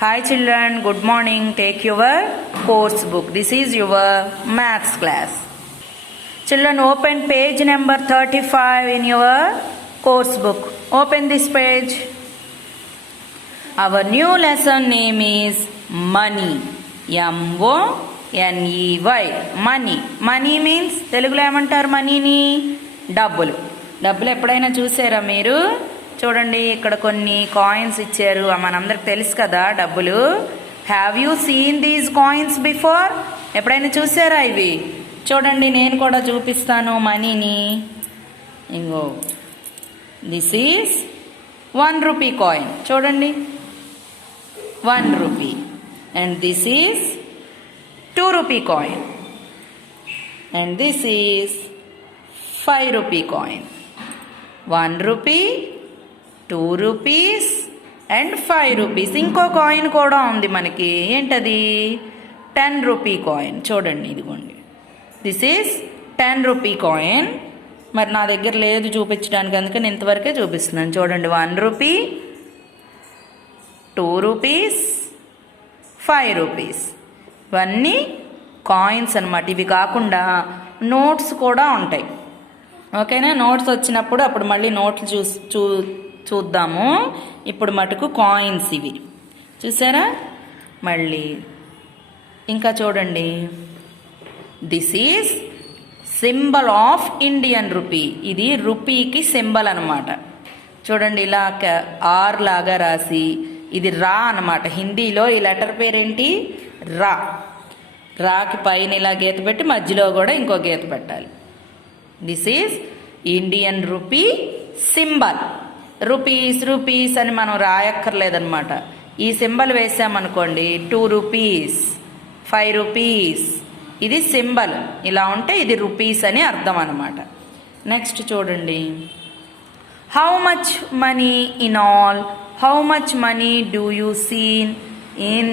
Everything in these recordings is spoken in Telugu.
Hi children, good morning. Take your course book. This is your maths class. Children, open page number 35 in your course book. Open this page. Our new lesson name is money. M-O-N-E-Y. Money. Money means తెలుగులో ఏమంటారు మనీని? డబ్బులు. డబ్బులు ఎప్పుడైనా చూసారా మీరు? చూడండి, ఇక్కడ కొన్ని కాయిన్స్ ఇచ్చారు. మనందరికి తెలుసు కదా డబ్బులు. Have you seen these coins before? ఎప్పుడైనా చూసారా ఇవి? చూడండి, నేను కూడా చూపిస్తాను మనీని. ఇంగో, దిస్ ఈజ్ 1 రూపీ కాయిన్. చూడండి, 1 rupee. And this is 2 rupee coin. And this is 5 rupee coin. 1 rupee, 2 rupees and 5 rupees. ఇంకో కాయిన్ కూడా ఉంది మనకి. ఏంటది? 10 రూపీ కాయిన్. చూడండి, ఇదిగోండి, దిస్ ఈజ్ 10 రూపీ కాయిన్. మరి నా దగ్గర లేదు చూపించడానికి, అందుకని ఇంతవరకే చూపిస్తున్నాను. చూడండి, 1 రూపీ, 2 రూపీస్, 5 రూపీస్. ఇవన్నీ కాయిన్స్ అన్నమాట. ఇవి కాకుండా నోట్స్ కూడా ఉంటాయి. ఓకేనా? నోట్స్ వచ్చినప్పుడు అప్పుడు మళ్ళీ నోట్లు చూద్దాము. ఇప్పుడు మటుకు కాయిన్స్ ఇవి. చూసారా? మళ్ళీ ఇంకా చూడండి, this is symbol of Indian rupee. ఇది రూపీకి సింబల్ అనమాట. చూడండి, ఇలా ఆర్ లాగా రాసి, ఇది రా అనమాట. హిందీలో ఈ లెటర్ పేరేంటి? రా. రాకి పైన ఇలా గీత పెట్టి మధ్యలో కూడా ఇంకో గీత పెట్టాలి. This is Indian rupee symbol. Rupees rupees అని మనం రాయక్కర్లేదన్నమాట. ఈ సింబల్ వేసామనుకోండి, 2 రూపీస్, 5 రూపీస్. ఇది సింబల్ ఇలా ఉంటే ఇది రూపీస్ అని అర్థం అనమాట. నెక్స్ట్ చూడండి, how much money in all? How much money do you seen in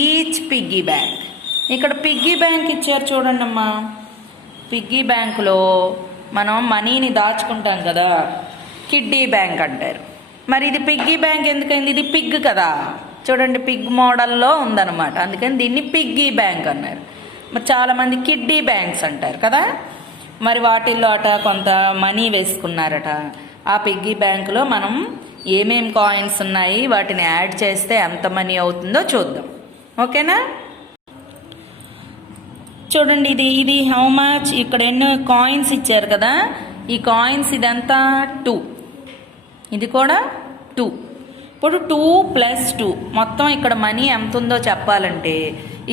each piggy bank? ఇక్కడ పిగ్గీ బ్యాంక్ ఇచ్చారు చూడండి అమ్మా. పిగ్గీ బ్యాంకులో మనం మనీని దాచుకుంటాం కదా, కిడ్డీ బ్యాంక్ అంటారు. మరి ఇది పిగ్గీ బ్యాంక్ ఎందుకైంది? ఇది పిగ్ కదా. చూడండి, పిగ్ మోడల్లో ఉందన్నమాట. అందుకని దీన్ని పిగ్గీ బ్యాంక్ అన్నారు. మరి చాలామంది కిడ్డీ బ్యాంక్స్ అంటారు కదా. మరి వాటిల్లో అట కొంత మనీ వేసుకున్నారట. ఆ పిగ్గీ బ్యాంకులో మనం ఏమేం కాయిన్స్ ఉన్నాయి, వాటిని యాడ్ చేస్తే ఎంత మనీ అవుతుందో చూద్దాం. ఓకేనా? చూడండి, ఇది హౌ మచ్. ఇక్కడ ఎన్నో కాయిన్స్ ఇచ్చారు కదా. ఈ కాయిన్స్ ఇదంతా 2, ఇది కూడా 2. ఇప్పుడు 2 + 2 మొత్తం ఇక్కడ మనీ ఎంత ఉందో చెప్పాలంటే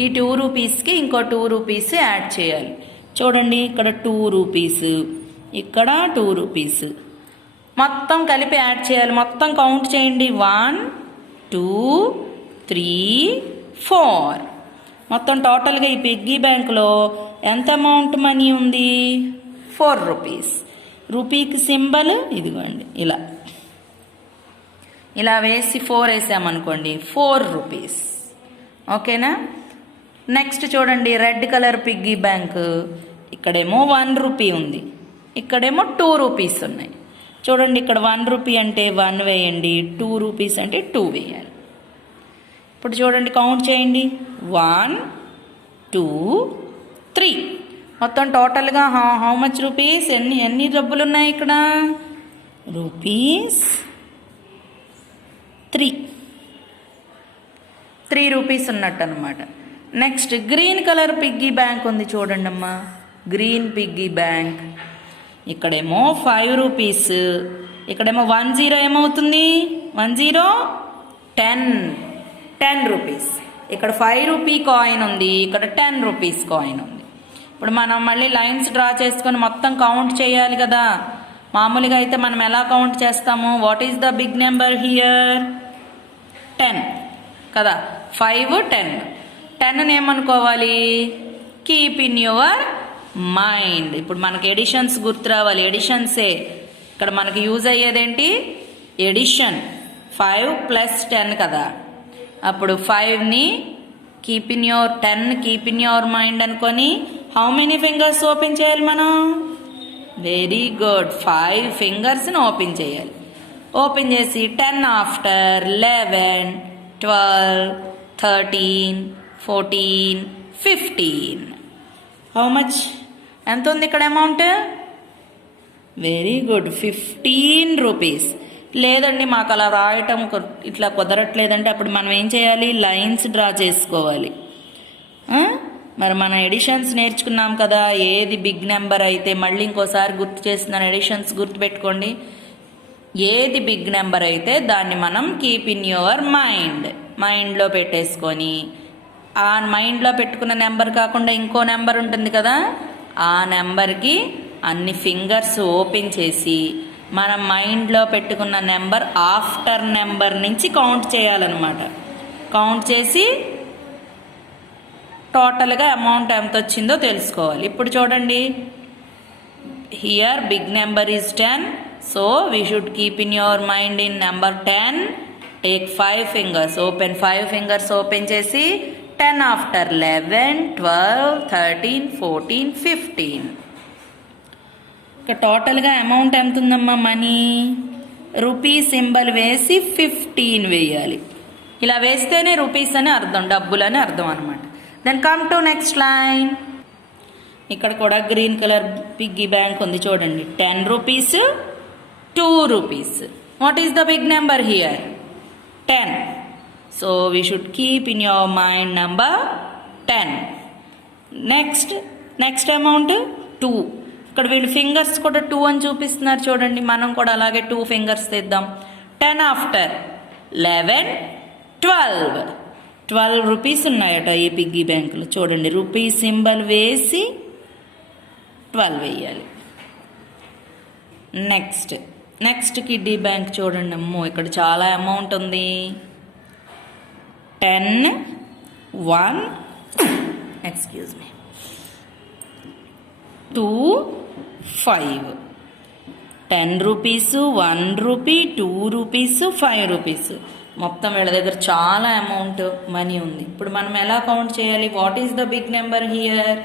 ఈ 2 రూపీస్కి ఇంకో 2 రూపీస్ యాడ్ చేయాలి. చూడండి, ఇక్కడ 2 రూపీస్, ఇక్కడ 2 రూపీస్ మొత్తం కలిపి యాడ్ చేయాలి. మొత్తం కౌంట్ చేయండి. 1 2 3 4. మొత్తం టోటల్గా ఈ పిగ్గీ బ్యాంకులో ఎంత అమౌంట్ మనీ ఉంది? 4 రూపీస్. రూపీకి సింబల్ ఇదిగోండి, ఇలా వేసి 4 వేసామనుకోండి, 4 రూపీస్. ఓకేనా? నెక్స్ట్ చూడండి, రెడ్ కలర్ పిగ్గీ బ్యాంక్. ఇక్కడేమో 1 రూపీ ఉంది, ఇక్కడేమో 2 రూపీస్ ఉన్నాయి. చూడండి, ఇక్కడ 1 రూపీ అంటే 1 వేయండి, 2 రూపీస్ అంటే 2 వేయాలి. ఇప్పుడు చూడండి, కౌంట్ చేయండి. 1 2 3. మొత్తం టోటల్గా హౌ మచ్ రూపీస్? ఎన్ని డబ్బులు ఉన్నాయి ఇక్కడ? రూపీస్ 3 రూపీస్ ఉన్నట్టు అనమాట. Next green colour piggy bank ఉంది చూడండి అమ్మా. Green piggy bank. ఇక్కడేమో 5 రూపీస్, ఇక్కడేమో 10 ఏమవుతుంది? 10 10 రూపీస్. ఇక్కడ 5 రూపీ కాయిన్ ఉంది, ఇక్కడ 10 రూపీస్ కాయిన్ ఉంది. ఇప్పుడు మనం మళ్ళీ లైన్స్ డ్రా చేసుకొని మొత్తం కౌంట్ చేయాలి కదా. మామూలుగా అయితే మనం ఎలా కౌంట్ చేస్తాము? What is the big number here? 10 కదా. 5 10. 10 ఏమనుకోవాలి? Keep in your mind. ఇప్పుడు మనకి ఎడిషన్స్ గుర్తు రావాలి. ఎడిషన్సే ఇక్కడ మనకి యూజ్ అయ్యేదేంటి? ఎడిషన్. 5 + 10 కదా. అప్పుడు 5ని కీప్ ఇన్ యువర్ మైండ్ అనుకొని హౌ మెనీ ఫింగర్స్ ఓపెన్ చేయాలి మనం? వెరీ గుడ్, 5 ఫింగర్స్ని ఓపెన్ చేయాలి. ఓపెన్ చేసి 10 ఆఫ్టర్ 11 12, 13, 14, 15. How much? ఎంత ఉంది ఇక్కడ అమౌంట్? Very good, 15 rupees. లేదండి మాకు అలా రాయటం ఇట్లా కుదరట్లేదంటే అప్పుడు మనం ఏం చేయాలి? లైన్స్ డ్రా చేసుకోవాలి. మరి మనం ఎడిషన్స్ నేర్చుకున్నాం కదా, ఏది బిగ్ నెంబర్ అయితే, మళ్ళీ ఇంకోసారి గుర్తు చేస్తున్నాను, ఎడిషన్స్ గుర్తుపెట్టుకోండి. ఏది బిగ్ నెంబర్ అయితే దాన్ని మనం కీప్ ఇన్ యువర్ మైండ్లో పెట్టేసుకొని, ఆ మైండ్లో పెట్టుకున్న నెంబర్ కాకుండా ఇంకో నెంబర్ ఉంటుంది కదా, ఆ నెంబర్కి అన్ని ఫింగర్స్ ఓపెన్ చేసి మనం మైండ్లో పెట్టుకున్న నెంబర్ ఆఫ్టర్ నెంబర్ నుంచి కౌంట్ చేయాలన్నమాట. కౌంట్ చేసి టోటల్గా అమౌంట్ ఎంత వచ్చిందో తెలుసుకోవాలి. ఇప్పుడు చూడండి, here big number is 10. So we should keep in your mind in number 10. Take 5 fingers, open 5 fingers open చేసి 10 ఆఫ్టర్ 11, 12, 13, 14, 15. ఇక టోటల్గా అమౌంట్ ఎంత ఉందమ్మా? మనీ రూపీ సింబల్ వేసి 15 వేయాలి. ఇలా వేస్తేనే రూపీస్ అని అర్థం, డబ్బులు అని అర్థం అనమాట. Then come to next line. ఇక్కడ కూడా గ్రీన్ కలర్ పిగ్గీ బ్యాంక్ ఉంది చూడండి. 10 rupees, 2 rupees. What is the big number here? 10. So we should keep in your mind number 10. Next amount 2. ఇక్కడ వీళ్ళు ఫింగర్స్ కూడా 2 అని చూపిస్తున్నారు చూడండి. మనం కూడా అలాగే 2 ఫింగర్స్ తెద్దాం. 10 ఆఫ్టర్ 11, 12 రూపీస్ ఉన్నాయట ఈ పిగ్గీ బ్యాంకులో. చూడండి, రూపీ సింబల్ వేసి 12 వేయాలి. నెక్స్ట్ కిడ్డీ బ్యాంక్ చూడండి. అమ్మో, ఇక్కడ చాలా అమౌంట్ ఉంది. 10, 1, 2, 5. 10 రూపీస్, 1 రూపీ, 2 రూపీస్, 5 రూపీస్. మొత్తం వీళ్ళ దగ్గర చాలా అమౌంట్ మనీ ఉంది. ఇప్పుడు మనం ఎలా కౌంట్ చేయాలి? What is the big number here?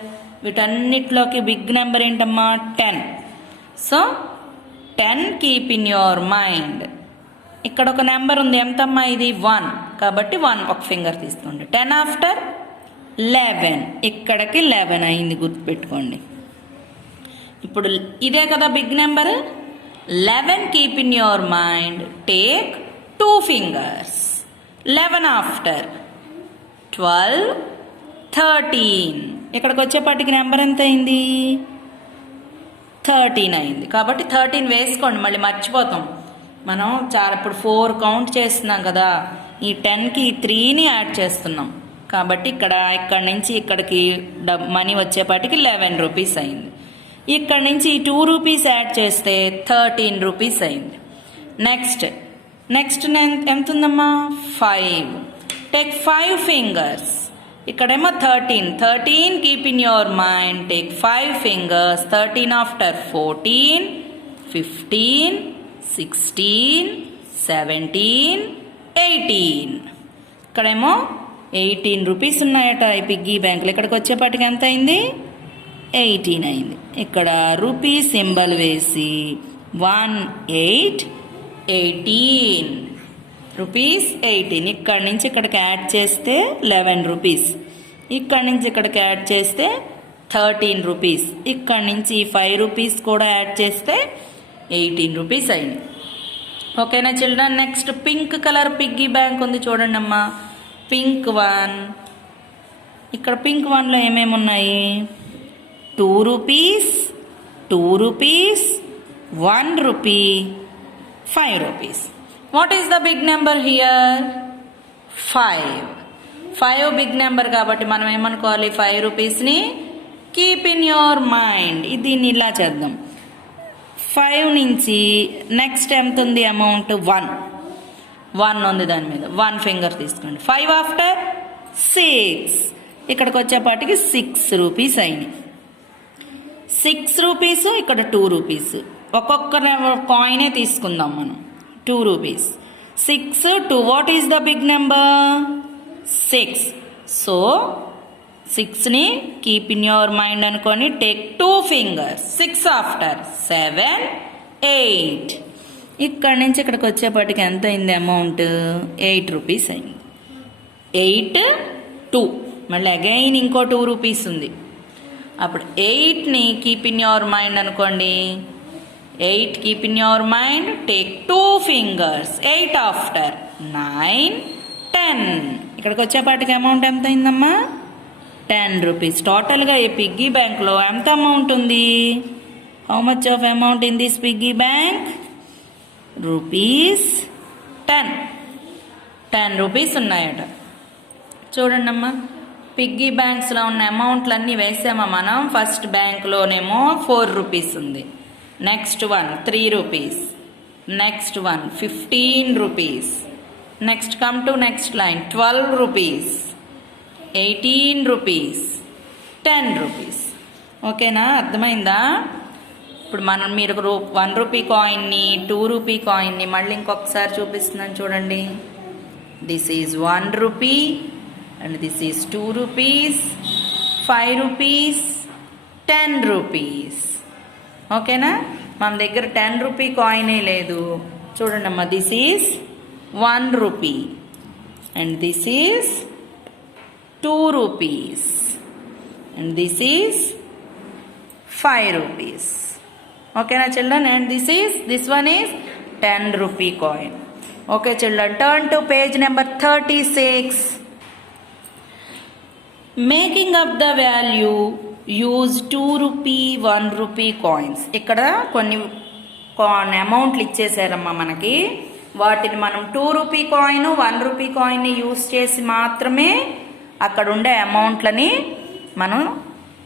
వీటన్నిటిలోకి బిగ్ నెంబర్ ఏంటమ్మా? 10. So 10 keep in your mind. ఇక్కడ ఒక నెంబర్ ఉంది, ఎంతమ్మా ఇది? 1. కాబట్టి 1 ఒక ఫింగర్ తీసుకోండి. 10 ఆఫ్టర్ 11, ఇక్కడికి 11 అయింది, గుర్తుపెట్టుకోండి. ఇప్పుడు ఇదే కదా big number. 11 keep in your mind. Take 2 fingers. 11 after 12, 13. ఇక్కడికి వచ్చేపాటికి నెంబర్ ఎంత అయింది? 13 అయింది. కాబట్టి 13 వేసుకోండి, మళ్ళీ మర్చిపోతాం. మనం ఇప్పుడు 4 కౌంట్ చేస్తున్నాం కదా, ఈ 10కి 3ని యాడ్ చేస్తున్నాం. కాబట్టి ఇక్కడ నుంచి ఇక్కడికి మనీ వచ్చేపాటికి 11 రూపీస్ అయింది. ఇక్కడ నుంచి ఈ 2 రూపీస్ యాడ్ చేస్తే 13 రూపీస్ అయింది. నెక్స్ట్ ఎంత ఉందమ్మా? 5. Take 5 fingers. ఇక్కడేమో 13 keep in your mind. Take 5 fingers. 13 after 14, 15, 16, 17, 18. ఇక్కడేమో 18 రూపీస్ ఉన్నాయట ఈ పిగ్గీ బ్యాంకులో. ఇక్కడికి వచ్చేపాటికి ఎంత అయింది? 18 అయింది. ఇక్కడ రూపీ సింబల్ వేసి 1, 8, 18 రూపీస్ 18. ఇక్కడి నుంచి ఇక్కడికి యాడ్ చేస్తే 11 రూపీస్. ఇక్కడి నుంచి ఇక్కడికి యాడ్ చేస్తే 13 రూపీస్. ఇక్కడి నుంచి 5 రూపీస్ కూడా యాడ్ చేస్తే 18 రూపీస్ అయింది. ఓకేనా children? Next pink colour piggy bank ఉంది చూడండి అమ్మా. పింక్ 1. ఇక్కడ పింక్ 1లో ఏమేమి ఉన్నాయి? 2 rupees, 2 rupees, 1 rupee, 5 rupees. What is the big number here? 5 big number కాబట్టి మనం ఏమనుకోవాలి? 5 రూపీస్ని కీప్ ఇన్ యువర్ మైండ్. దీన్ని ఇలా చేద్దాం. 5 నుంచి నెక్స్ట్ ఎంత ఉంది అమౌంట్? 1 ఉంది దాని మీద. 1 ఫింగర్ తీసుకోండి. 5 ఆఫ్టర్ 6. ఇక్కడికి వచ్చేపాటికి 6 రూపీస్ అయినాయి. 6 రూపీస్, ఇక్కడ 2 రూపీస్. ఒక్కొక్క కాయినే తీసుకుందాం మనం. 2 rupees. 6, 2. What is the big number? 6. So 6ని కీప్ ఇన్ యువర్ మైండ్ అనుకొని టేక్ 2 ఫింగర్స్. 6 ఆఫ్టర్ 7, 8. ఇక్కడి నుంచి ఇక్కడికి వచ్చేపాటికి ఎంత అయింది అమౌంట్? 8 రూపీస్ అయింది. 8 2 మళ్ళీ అగైన్ ఇంకో 2 రూపీస్ ఉంది. అప్పుడు 8ని కీప్ ఇన్ యువర్ మైండ్ అనుకోండి. 8 keep in your mind, take 2 fingers, 8 after 9 10. ఇక్కడికి వచ్చేపాటికి అమౌంట్ ఎంత అయిందమ్మా? 10 రూపీస్. టోటల్గా ఈ పిగ్గీ బ్యాంక్లో ఎంత అమౌంట్ ఉంది? How much of amount in this piggy bank? Rupees 10. 10 rupees ఉన్నాయట. చూడండి అమ్మా, పిగ్గీ బ్యాంక్స్లో ఉన్న అమౌంట్లన్నీ వేసామా మనం? ఫస్ట్ బ్యాంక్లోనేమో 4 రూపీస్ ఉంది, next one 3 rupees, next one 15 rupees, next come to next line 12 rupees, 18 rupees, 10 rupees. ఓకేనా? అర్థమైందా? ఇప్పుడు మీరు 1 రూపీ కాయిన్ని, 2 రూపీ కాయిన్ని మళ్ళీ ఇంకొకసారి చూపిస్తున్నాను చూడండి. This is 1 rupee and this is 2 rupees, 5 rupees, 10 rupees. ఓకేనా? మన దగ్గర 10 రూపీ కాయినే లేదు. చూడండి అమ్మా, this is 1 rupee and this is 2 rupees and this is 5 rupees. ఓకేనా children? And this one is 10 rupee coin. Okay children, turn to page number 36. Making up the value, use 2 rupee, 1 rupee coins. ఇక్కడ కొన్ని అమౌంట్లు ఇచ్చేసారమ్మా మనకి. వాటిని మనం 2 రూపీ కాయిన్, 1 రూపీ కాయిన్ని యూజ్ చేసి మాత్రమే అక్కడ ఉండే అమౌంట్లని మనం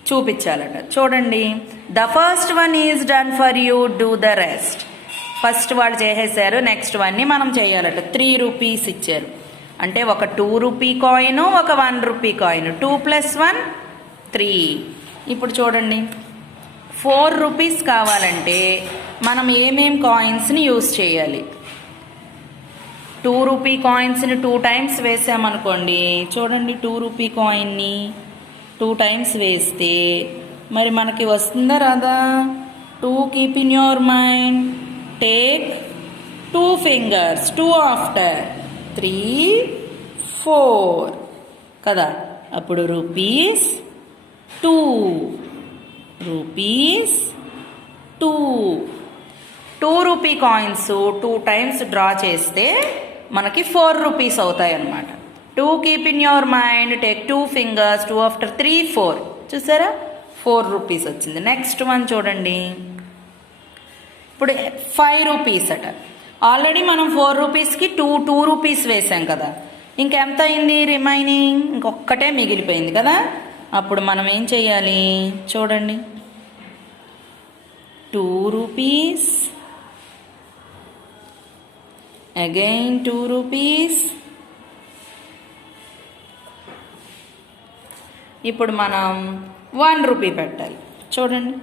చూపించాలట. చూడండి, the first one is done for you, do the rest. First వాళ్ళు చేసేసారు, నెక్స్ట్ వన్ని మనం చేయాలట. 3 రూపీస్ ఇచ్చారు అంటే ఒక 2 రూపీ కాయిన్, ఒక 1 రూపీ కాయిన్. 2 + 1 3. ఇప్పుడు చూడండి, 4 రూపీస్ కావాలంటే మనం ఏమేం కాయిన్స్ని యూజ్ చేయాలి? 2 రూపీ కాయిన్స్ని 2 టైమ్స్ వేసామనుకోండి. చూడండి, 2 రూపీ కాయిన్ని 2 టైమ్స్ వేస్తే మరి మనకి వస్తుందా రాదా? 2 keep in your mind, take 2 fingers, 2 after 3 4 కదా. అప్పుడు rupees 2, rupees 2. 2 rupee coins 2 times draw చేస్తే మనకి 4 రూపీస్ అవుతాయి అన్నమాట. 2 keep in your mind, take 2 fingers, 2 after 3 4. చూసారా? 4 రూపీస్ వచ్చింది. నెక్స్ట్ వన్ చూడండి, ఇప్పుడు 5 రూపీస్ అట. ఆల్రెడీ మనం 4 రూపీస్కి 2 రూపీస్ వేసాం కదా. ఇంకెంత అయింది రిమైనింగ్? ఇంకొక్కటే మిగిలిపోయింది కదా. అప్పుడు మనం ఏం చేయాలి? చూడండి, 2 రూపీస్, అగైన్ 2 రూపీస్. ఇప్పుడు మనం 1 రూపీ పెట్టాలి. చూడండి,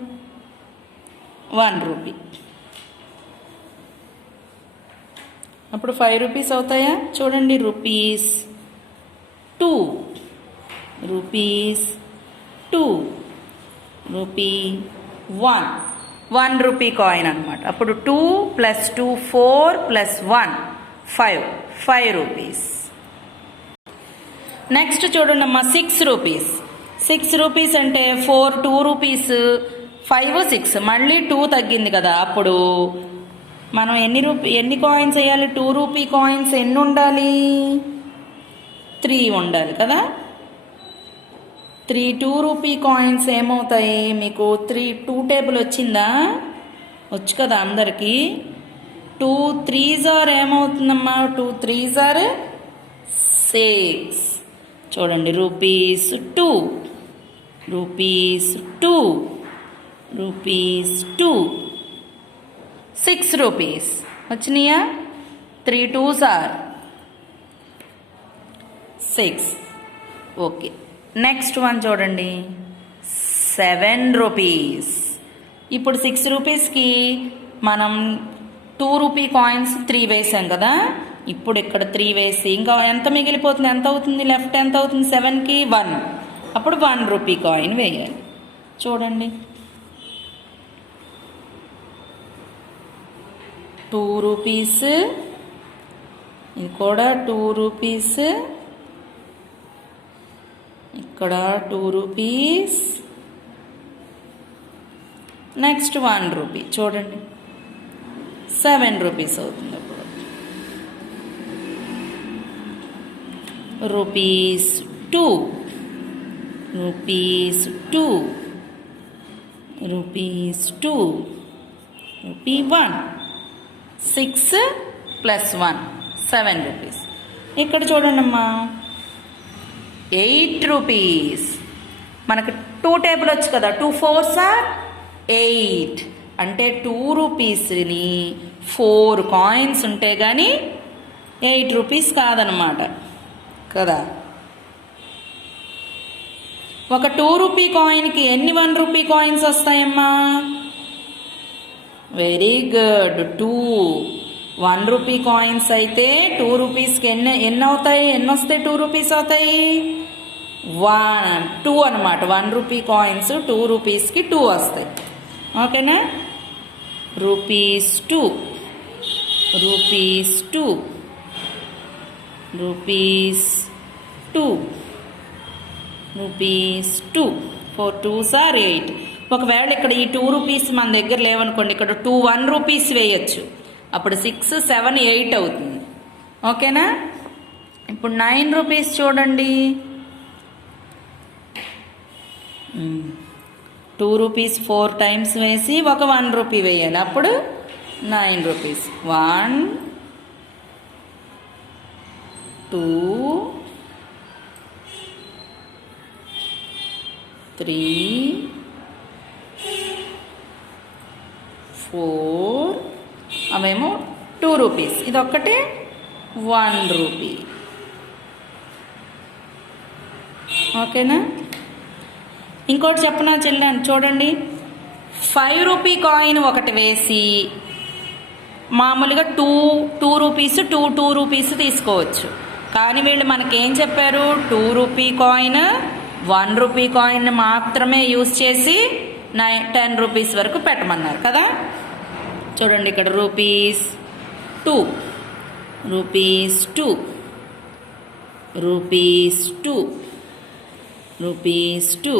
1 రూపీ. అప్పుడు 5 రూపీస్ అవుతాయా? చూడండి, rupees 2, rupees 2, rupee 1. 1 rupee coin అనమాట. అప్పుడు 2 + 2 4 + 1 5 రూపీస్. నెక్స్ట్ చూడండి అమ్మా, 6 రూపీస్. 6 రూపీస్ అంటే 4 2 రూపీస్, 5 6, మళ్ళీ 2 తగ్గింది కదా. అప్పుడు మనం ఎన్ని కాయిన్స్ వేయాలి? 2 రూపీ కాయిన్స్ ఎన్ని ఉండాలి? 3 ఉండాలి కదా. 3 2 రూపీ కాయిన్స్ ఏమవుతాయి మీకు? 2 టేబుల్ వచ్చిందా? వచ్చు కదా అందరికీ. 2 3s ఏమవుతుందమ్మా? 2 3s 6. చూడండి, రూపీస్ 2, రూపీస్ 2, రూపీస్ 2. 6 రూపీస్ వచ్చినాయా? 3 2s 6. ఓకే, నెక్స్ట్ వన్ చూడండి, 7 రూపీస్. ఇప్పుడు 6 రూపీస్కి మనం 2 రూపీ కాయిన్స్ 3 వేసాం కదా. ఇప్పుడు ఇక్కడ 3 వేసి ఇంకా ఎంత మిగిలిపోతుంది? ఎంత అవుతుంది? లెఫ్ట్ ఎంత అవుతుంది? 7కి 1. అప్పుడు 1 రూపీ కాయిన్ వేయాలి. చూడండి, 2 రూపీస్, ఇది కూడా 2 రూపీస్, ఇక్కడ 2 రూపీస్, నెక్స్ట్ 1 రూపీ. చూడండి 7 రూపీస్ అవుతుంది. అప్పుడు rupees 2, rupees 2, rupees 2, rupee 1, 6 + 1 7 rupees. ఇక్కడ చూడండి అమ్మా 8 రూపీస్. మనకు 2 టేబుల్ వచ్చు కదా, 2 4s are 8. అంటే 2 రూపీస్ని 4 కాయిన్స్ ఉంటే కానీ 8 రూపీస్ కాదనమాట కదా. ఒక 2 రూపీ కాయిన్కి ఎన్ని 1 రూపీ కాయిన్స్ వస్తాయమ్మా? Very good, 2. 1 రూపీ కాయిన్స్ అయితే 2 రూపీస్కి ఎన్ని అవుతాయి? ఎన్ని వస్తాయి 2 రూపీస్ అవుతాయి? 2 అనమాట. 1 రూపీ కాయిన్స్ 2 రూపీస్కి 2 వస్తాయి. ఓకేనా? Rupees 2, rupees 2, rupees 2, rupees 2. 4 2s are 8. ఒకవేళ ఇక్కడ ఈ 2 రూపీస్ మన దగ్గర లేవనుకోండి, ఇక్కడ 2 1 రూపీస్ వేయచ్చు. అప్పుడు 6 7 8 అవుతుంది. ఓకేనా? ఇప్పుడు 9 రూపీస్ చూడండి. 2 రూపీస్ 4 టైమ్స్ వేసి ఒక 1 రూపీ వేయాలి. అప్పుడు 9 రూపీస్. 1 2 3 4 అవేమో 2 రూపీస్. ఇదొక్కటి 1 రూపీ. ఓకేనా? ఇంకోటి చెప్పనా చెల్లండి, చూడండి 5 రూపీ కాయిన్ ఒకటి వేసి మామూలుగా 2 రూపీస్ 2 రూపీస్ తీసుకోవచ్చు. కానీ వీళ్ళు మనకేం చెప్పారు? 2 రూపీ కాయిన్ 1 రూపీ కాయిన్ మాత్రమే యూజ్ చేసి 10 రూపీస్ వరకు పెట్టమన్నారు కదా. చూడండి ఇక్కడ rupees 2, rupees 2, rupees 2, rupees 2,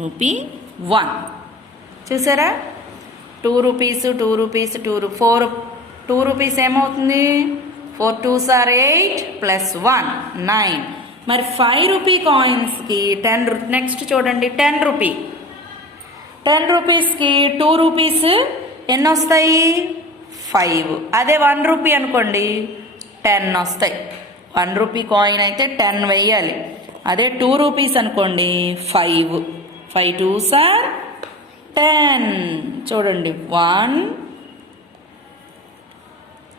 rupee 1. చూసారా? 2 రూపీస్ 2 రూపీస్ 2 రూపీస్ ఏమవుతుంది? 4 2s are 8 + 1 9. మరి 5 రూపీ కాయిన్స్కి 10. నెక్స్ట్ చూడండి 10 రూపీ. 10 రూపీస్కి 2 రూపీస్ ఎన్ని వస్తాయి? 5. అదే 1 రూపీ అనుకోండి 10 వస్తాయి. 1 రూపీ కాయిన్ అయితే 10 వేయాలి. అదే 2 రూపీస్ అనుకోండి 5. 5 2s are 10. చూడండి 1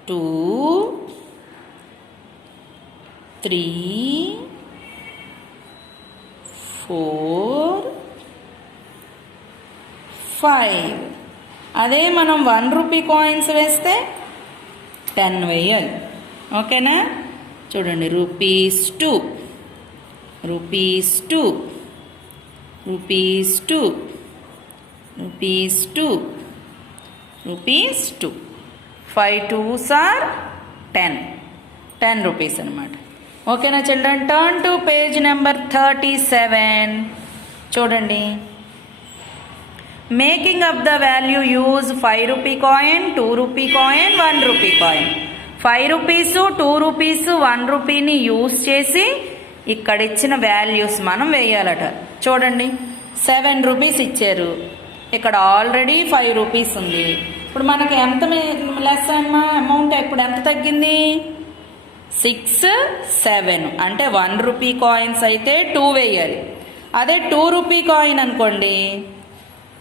2 3 4 5. అదే మనం 1 రూపీ కాయిన్స్ వేస్తే 10 వేయాలి. ఓకేనా? చూడండి rupees 2, rupees 2, rupees 2, rupees 2, rupees 2. 5 2s are 10 rupees అనమాట. ఓకేనా children? Turn to page number 37. చూడండి making up the value use 5 rupee coin, 2 rupee coin, 1 rupee coin. 5 rupees 2 rupees 1 రూపీని యూజ్ చేసి ఇక్కడ ఇచ్చిన వాల్యూస్ మనం వేయాలట. చూడండి 7 రూపీస్ ఇచ్చారు, ఇక్కడ ఆల్రెడీ 5 రూపీస్ ఉంది. ఇప్పుడు మనకి ఎంత లెస్ అమౌంట్ ఇప్పుడు ఎంత తగ్గింది? 6 7. అంటే 1 రూపీ కాయిన్స్ అయితే 2 వేయాలి. అదే 2 రూపీ కాయిన్ అనుకోండి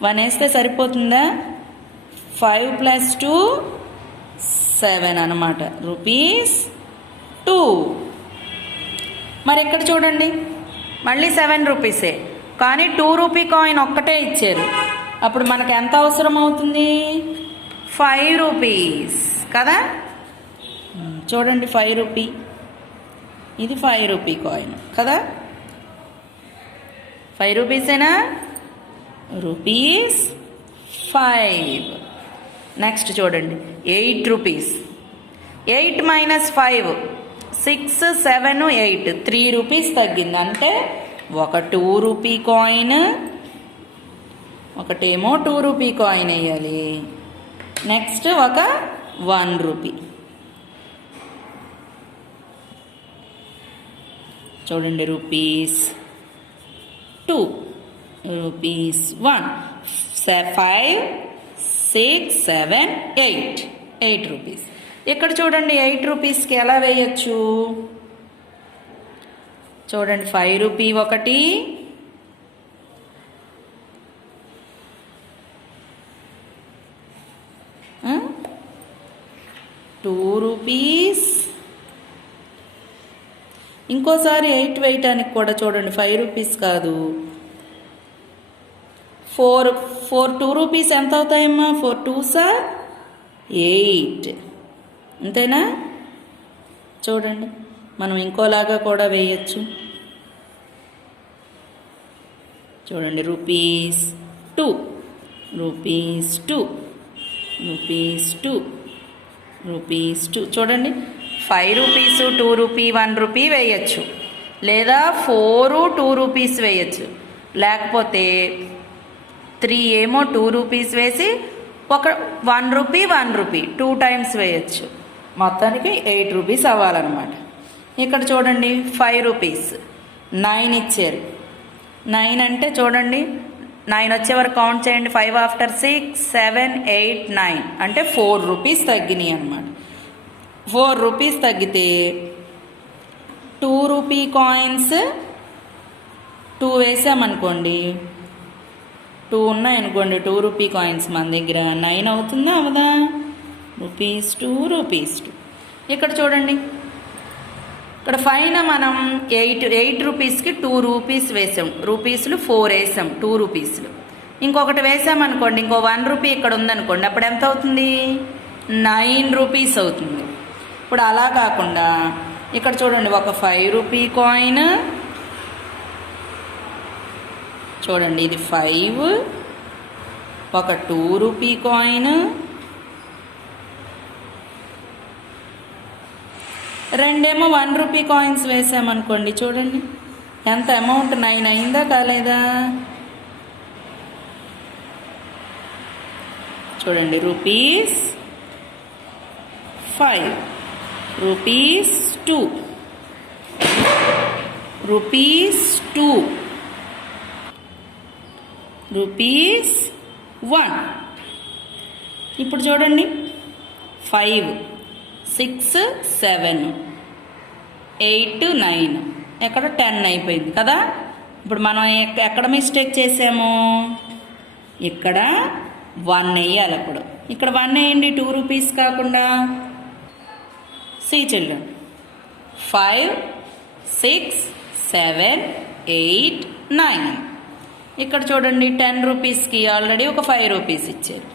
1 వేస్తే సరిపోతుందా? 5 + 2 7 అనమాట. రూపీస్ 2. మరి ఇక్కడ చూడండి మళ్ళీ 7 రూపీసే, కానీ 2 రూపీ కాయిన్ ఒక్కటే ఇచ్చారు. అప్పుడు మనకు ఎంత అవసరం అవుతుంది? 5 రూపీస్ కదా. చూడండి 5 రూపీ, ఇది 5 రూపీ కాయిన్ కదా. 5 రూపీసేనా? రూపీస్ 5. నెక్స్ట్ చూడండి 8 రూపీస్. 8 - 5 6 7 8 3 రూపీస్ తగ్గింది. అంటే ఒక 2 రూపీ కాయిన్, ఒకటేమో 2 రూపీ కాయిన్ వేయాలి. నెక్స్ట్ ఒక 1 రూపీ. చూడండి, రూపీస్ 2, రూపీస్ 1, 5, 6, 7, 8 రూపీస్. ఇక్కడ చూడండి 8 రూపీస్కి ఎలా వేయచ్చు. చూడండి, 5 రూపీ ఒకటి, 2 రూపీస్, ఇంకోసారి 8 వేయటానికి కూడా చూడండి 5 రూపీస్ కాదు, 4 2 రూపీస్ ఎంత అవుతాయమ్మా? 4 2s 8, అంతేనా? చూడండి, మనం ఇంకోలాగా కూడా వేయచ్చు. చూడండి, రూపీస్ 2, రూపీస్ 2, రూపీస్ 2, రూపీస్ 2. చూడండి, 5 రూపీస్, 2 రూపీ, 1 రూపీ వేయచ్చు, లేదా 4 2 రూపీస్ వేయచ్చు, లేకపోతే 3 ఏమో 2 రూపీస్ వేసి ఒక 1 రూపీ 1 రూపీ 2 టైమ్స్ వేయచ్చు. మొత్తానికి 8 రూపీస్ అవ్వాలన్నమాట. ఇక్కడ చూడండి 5 రూపీస్ 9 ఇచ్చారు. 9 అంటే చూడండి 9 వచ్చే వరకు కౌంట్ చేయండి. 5 ఆఫ్టర్ 6, 7, 8, 9 అంటే 4 రూపీస్ తగ్గినాయి అన్నమాట. 4 రూపీస్ తగ్గితే 2 రూపీ కాయిన్స్ 2 వేసామనుకోండి, 2 ఉన్నాయనుకోండి 2 రూపీ కాయిన్స్ మన దగ్గర, 9 అవుతుందా అవదా? Rupees 2, rupees 2. ఇక్కడ చూడండి, ఇక్కడ పైన మనం 8 రూపీస్కి 2 రూపీస్ వేసాం, రూపీస్లు 4 వేసాం, 2 రూపీస్లు. ఇంకొకటి వేసామనుకోండి, ఇంకో 1 రూపీ ఇక్కడ ఉందనుకోండి, అప్పుడు ఎంత అవుతుంది? 9 రూపీస్ అవుతుంది. ఇప్పుడు అలా కాకుండా ఇక్కడ చూడండి, ఒక 5 రూపీ కాయిన్, చూడండి ఇది 5, ఒక 2 రూపీ కాయిన్, రెండేమో 1 రూపీ కాయిన్స్ వేసామనుకోండి, చూడండి ఎంత అమౌంట్ 9 అయిందా కాలేదా? చూడండి, రూపీస్ 5, రూపీస్ 2, రూపీస్ 2, రూపీస్ 1. ఇప్పుడు చూడండి 5, 6, 7, 8, 9 ఎక్కడ 10 అయిపోయింది కదా. ఇప్పుడు మనం ఎక్కడ మిస్టేక్ చేసాము? ఇక్కడ 1 వేయాలి. అప్పుడు ఇక్కడ 1 వేయండి, 2 రూపీస్ కాకుండా. See children, 5, 6, 7, 8, 9. ఇక్కడ చూడండి 10 రూపీస్కి ఆల్రెడీ ఒక 5 రూపీస్ ఇచ్చారు.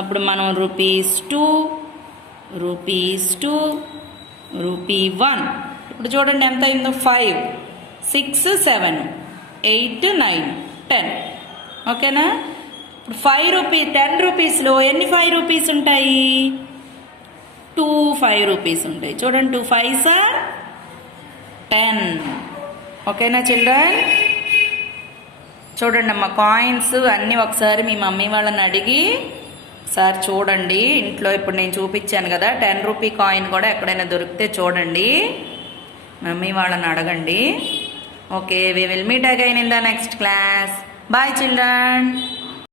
అప్పుడు మనం రూపీస్ 2, రూపీస్ 2, రూపీ 1. ఇప్పుడు చూడండి ఎంత అయిందో? 5, 6, 7, 8, 9, 10. ఓకేనా? ఇప్పుడు 5 రూపీ 10 రూపీస్లో ఎన్ని 5 రూపీస్ ఉంటాయి? 2 5 రూపీస్ ఉంటాయి. చూడండి, 2 5s 10. ఓకేనా చిల్డ్రన్? చూడండి అమ్మ, కాయిన్స్ అన్నీ ఒకసారి మీ మమ్మీ వాళ్ళని అడిగి ఒకసారి చూడండి ఇంట్లో. ఇప్పుడు నేను చూపించాను కదా 10 రూపీ కాయిన్ కూడా ఎక్కడైనా దొరికితే చూడండి, మమ్మీ వాళ్ళని అడగండి. Okay, we will meet again in the next class. Bye children.